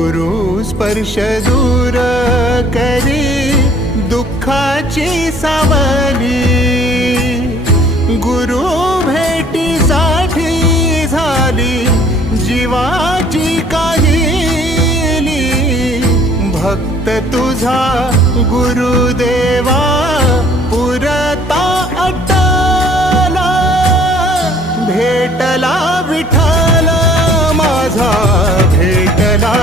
गुरु स्पर्श दूर करी दुःखाची सावली, गुरु भेटीसाठी झाली जीवाची काहिली। भक्त तुझा गुरुदेवा पुरता अटला, भेटला विठ्ठल माझा भेटला